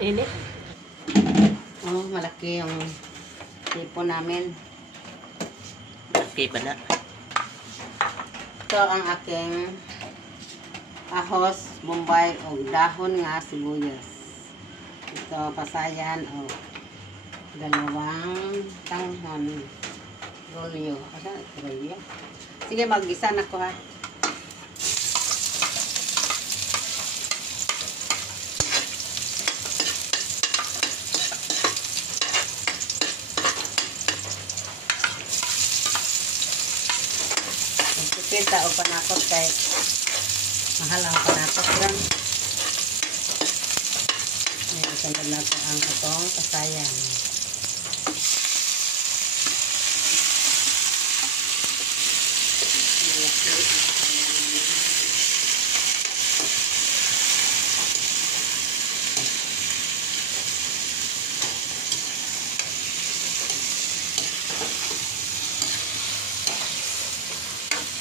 Init. Oh, malaki yung tipo namin. Okay pa na. Ito ang aking ahos, bombay o dahon nga sibuyas. Ito pasayan o dalawang tanghon. Rolyo. Asa rolyo? Sige, mag-isa na ko ha. Kita o panakot kay mahal ang panakot lang. Ngayon, sunod na ito ang itong kasayan.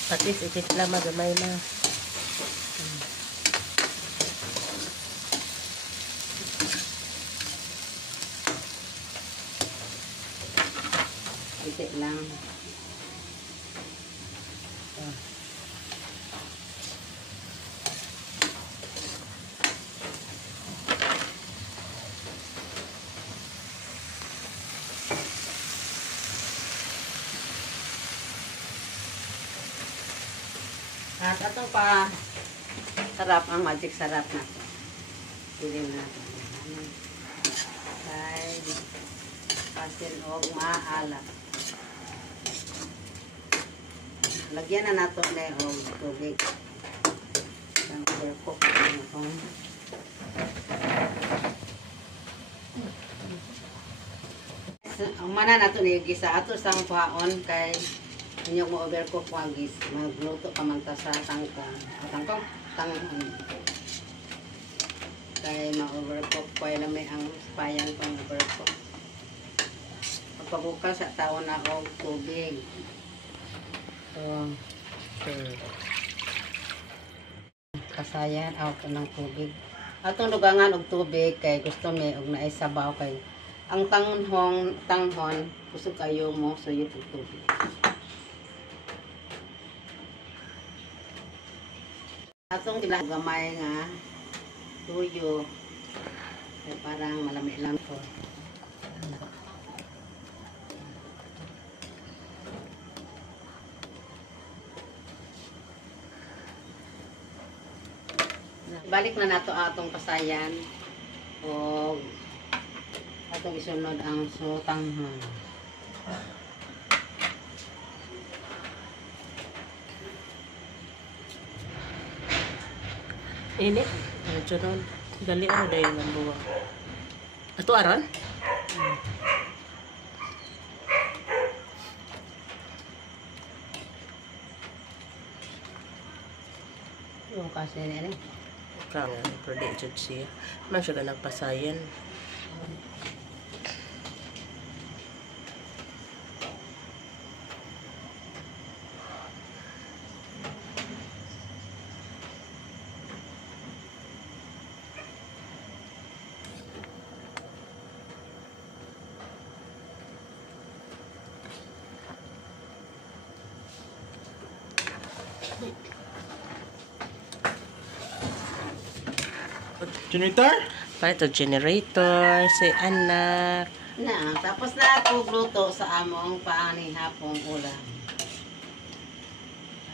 At least ititla magamay na. Itik lang. At ito pa sarap ang magic sarap na ito. Pili na ito. Ay, pasin o maalat. Lagyan na nato na o tubig. Ang overcook na ito. Ang mana nato na yung gisa. Ato sang paon kay inyo mo overcook wagis, magluto ka man ta sa tangkong. Tanghon. Kaya ma-overcook ko ay may ang payan pang overcook. Pagpabuka sa tao na o tubig. So, kasayan out ng tubig. Atong dugangan og tubig kay gusto mi og naay sabaw kay ang tanghon gusto kayo mo so yung tubig. Atong gamay nga tuyo ay parang malami lang po. Balik na nato atong pasayan o atong isunod ang sutanghon. Init. Medyo ron. Dali ako dahil ng buwa. Ato aron? Yung kasi nila. Kang pwede dyan siya. Man siya ka nagpasayan. Generator? Pa ito generator, si anak. Na, tapos na ako luto sa among paani hapong ulam.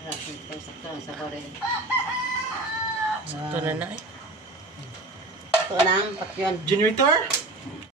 Harap ito sa kore. Sakto na na eh. Ito lang, patyon. Generator?